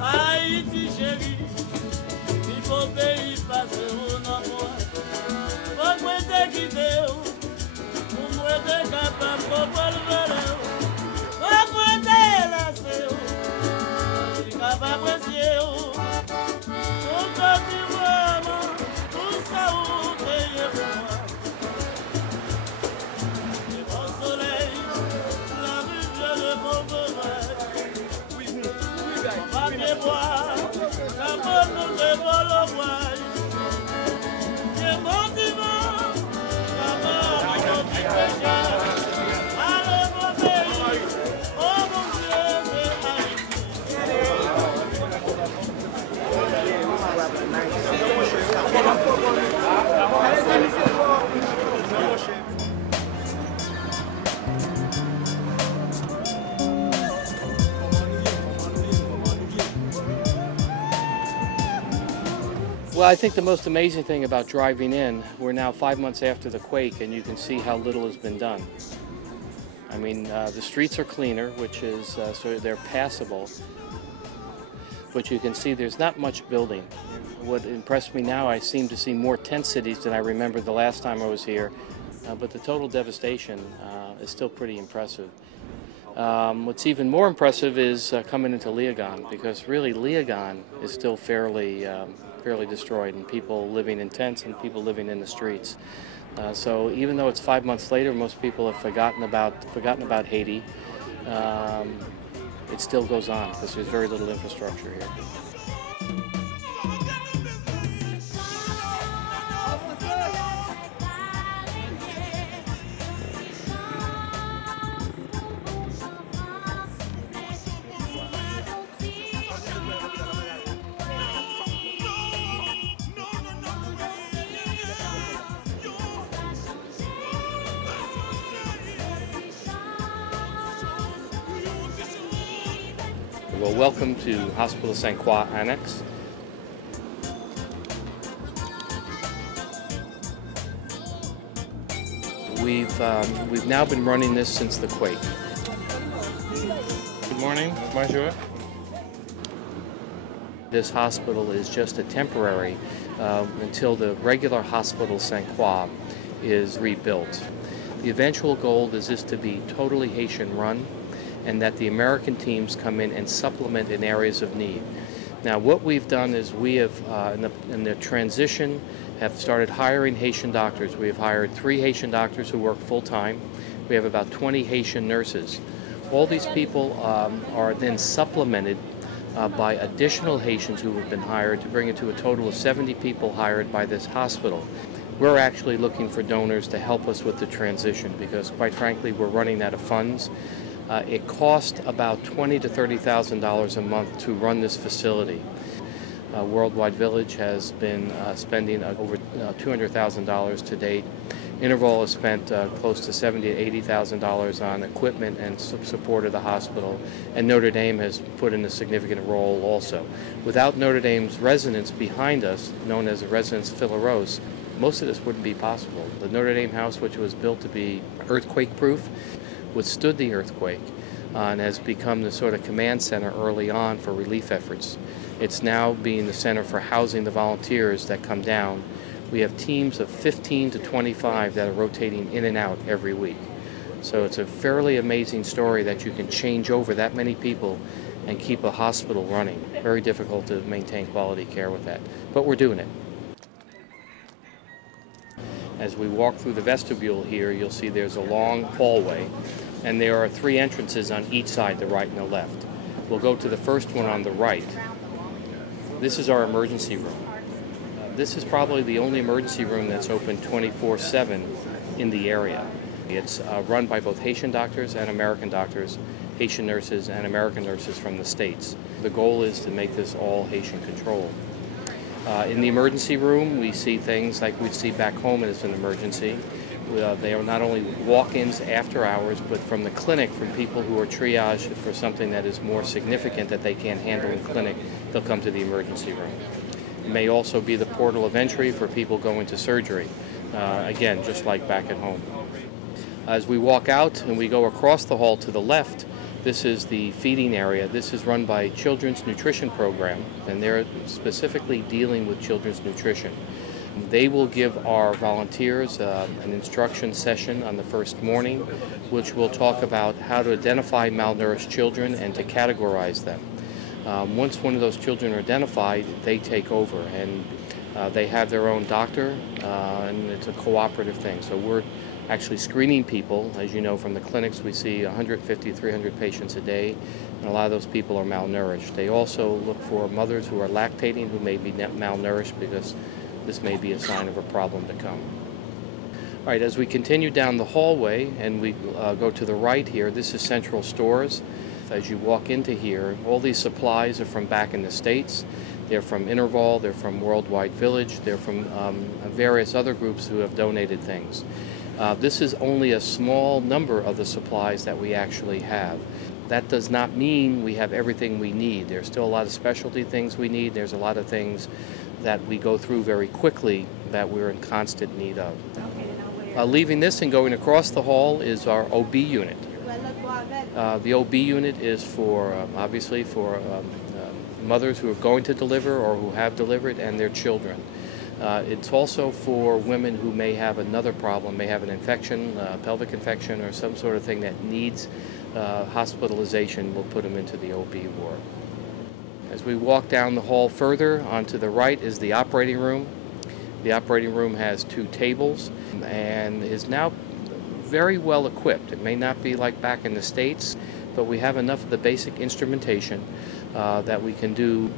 Haiti chérie, il faut pays passer au nord. Faut moi te quitter, pour moi te capable de voler. Faut moi te laisser, je capable de apprécier. Mon petit vraiment, tout ça où t'es pour moi. Le bon soleil, la rivière de mon besoin. Va me boire, la bonne de vol au bois. J'ai mon divan, la mort de mon petit péché. Allez mon pays, oh mon Dieu, c'est Well, I think the most amazing thing about driving in, we're now 5 months after the quake, and you can see how little has been done. I mean, the streets are cleaner, which is so they're passable, but you can see there's not much building. What impressed me now, I seem to see more tent cities than I remembered the last time I was here, but the total devastation is still pretty impressive. What's even more impressive is coming into Leogane, because really Leogane is still fairly destroyed, and people living in tents and people living in the streets. So even though it's 5 months later, most people have forgotten about Haiti. It still goes on because there's very little infrastructure here. Well, welcome to Hospital St. Croix Annex. We've now been running this since the quake. Good morning, bonjour. This hospital is just a temporary until the regular Hospital St. Croix is rebuilt. The eventual goal is this to be totally Haitian run, and that the American teams come in and supplement in areas of need. Now, what we've done is we have, in the transition, have started hiring Haitian doctors. We have hired 3 Haitian doctors who work full-time. We have about 20 Haitian nurses. All these people are then supplemented by additional Haitians who have been hired to bring it to a total of 70 people hired by this hospital. We're actually looking for donors to help us with the transition because, quite frankly, we're running out of funds. It costs about $20,000 to $30,000 a month to run this facility. Worldwide Village has been spending over $200,000 to date. InterVol has spent close to $70,000 to $80,000 on equipment and support of the hospital, and Notre Dame has put in a significant role also. Without Notre Dame's residents behind us, known as the Residence Philaros, most of this wouldn't be possible. The Notre Dame house, which was built to be earthquake-proof, withstood the earthquake and has become the sort of command center early on for relief efforts. It's now being the center for housing the volunteers that come down. We have teams of 15 to 25 that are rotating in and out every week. So it's a fairly amazing story that you can change over that many people and keep a hospital running. Very difficult to maintain quality care with that, but we're doing it. As we walk through the vestibule here, you'll see there's a long hallway, and there are 3 entrances on each side, the right and the left. We'll go to the first one on the right. This is our emergency room. This is probably the only emergency room that's open 24/7 in the area. It's run by both Haitian doctors and American doctors, Haitian nurses and American nurses from the States. The goal is to make this all Haitian controlled. In the emergency room, we see things like we'd see back home as an emergency. They are not only walk-ins after hours, but from the clinic, from people who are triaged for something that is more significant that they can't handle in clinic, they'll come to the emergency room. It may also be the portal of entry for people going to surgery, again, just like back at home. As we walk out and we go across the hall to the left, this is the feeding area. This is run by Children's Nutrition Program, and they're specifically dealing with children's nutrition. They will give our volunteers an instruction session on the first morning, which will talk about how to identify malnourished children and to categorize them. Once one of those children are identified, they take over, and they have their own doctor, and it's a cooperative thing. So we're actually screening people. As you know from the clinics, we see 150, 300 patients a day, and a lot of those people are malnourished. They also look for mothers who are lactating who may be malnourished, because this may be a sign of a problem to come. All right, as we continue down the hallway and we go to the right here, this is Central Stores. As you walk into here, all these supplies are from back in the States. They're from InterVol, they're from Worldwide Village, they're from various other groups who have donated things. This is only a small number of the supplies that we actually have. That does not mean we have everything we need. There's still a lot of specialty things we need. There's a lot of things that we go through very quickly that we're in constant need of. Leaving this and going across the hall is our OB unit. The OB unit is for, obviously, for mothers who are going to deliver or who have delivered and their children. It's also for women who may have another problem, may have an infection, pelvic infection, or some sort of thing that needs hospitalization. We'll put them into the OB ward. As we walk down the hall further, onto the right is the operating room. The operating room has 2 tables and is now very well equipped. It may not be like back in the States, but we have enough of the basic instrumentation that we can do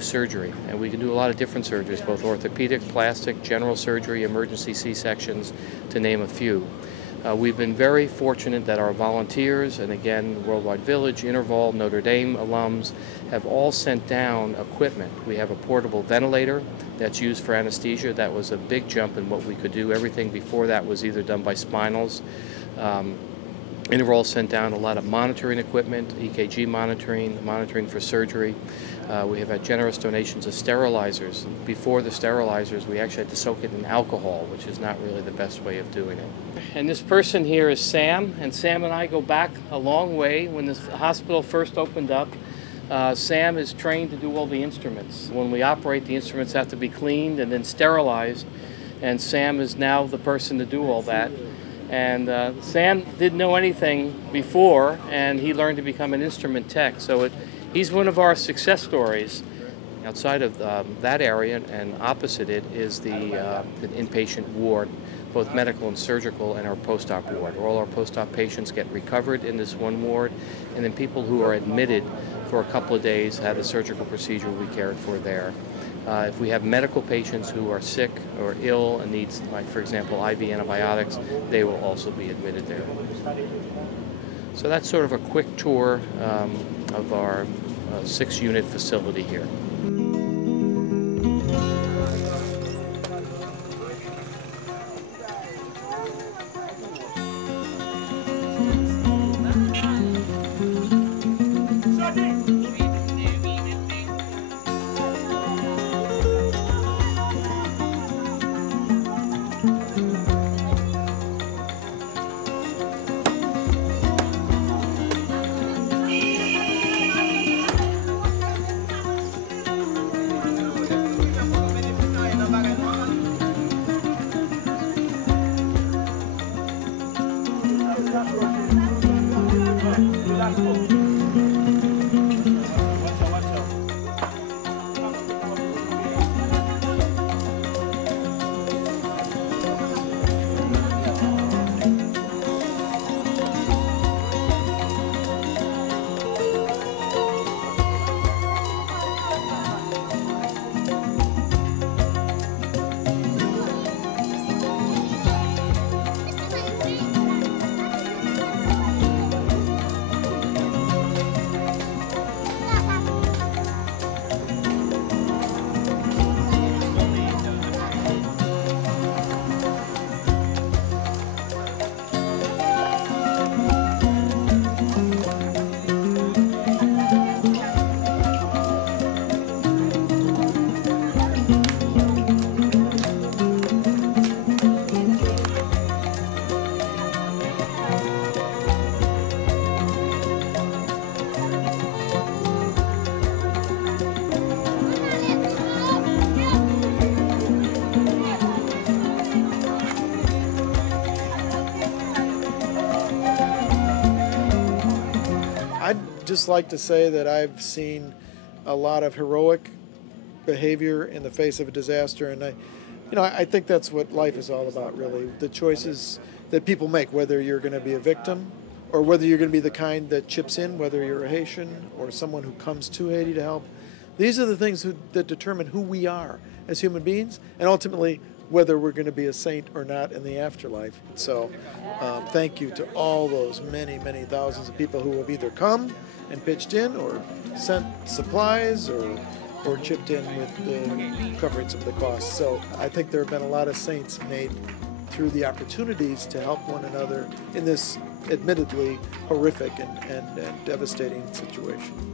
surgery, and we can do a lot of different surgeries, both orthopedic, plastic, general surgery, emergency C-sections, to name a few. We've been very fortunate that our volunteers, and again, Worldwide Village, InterVol, Notre Dame alums, have all sent down equipment. We have a portable ventilator that's used for anesthesia. That was a big jump in what we could do. Everything before that was either done by spinals. InterVol sent down a lot of monitoring equipment, EKG monitoring for surgery. We have had generous donations of sterilizers. Before the sterilizers, we actually had to soak it in alcohol, which is not really the best way of doing it. And this person here is Sam, and Sam and I go back a long way. When the hospital first opened up, Sam is trained to do all the instruments. When we operate, the instruments have to be cleaned and then sterilized, and Sam is now the person to do all that. And Sam didn't know anything before, and he learned to become an instrument tech. So he's one of our success stories. Outside of that area and opposite it is the inpatient ward, both medical and surgical, and our post-op ward. All our post-op patients get recovered in this one ward, and then people who are admitted for a couple of days have a surgical procedure we cared for there. If we have medical patients who are sick or ill and needs, like for example, IV antibiotics, they will also be admitted there. So that's sort of a quick tour of our 6-unit facility here. just like to say that I've seen a lot of heroic behavior in the face of a disaster, and I think that's what life is all about, really. The choices that people make, whether you're going to be a victim or whether you're going to be the kind that chips in, whether you're a Haitian or someone who comes to Haiti to help. These are the things that determine who we are as human beings, and ultimately whether we're going to be a saint or not in the afterlife. So thank you to all those many, many thousands of people who have either come and pitched in or sent supplies or chipped in with the covering some of the costs. So I think there have been a lot of saints made through the opportunities to help one another in this admittedly horrific and devastating situation.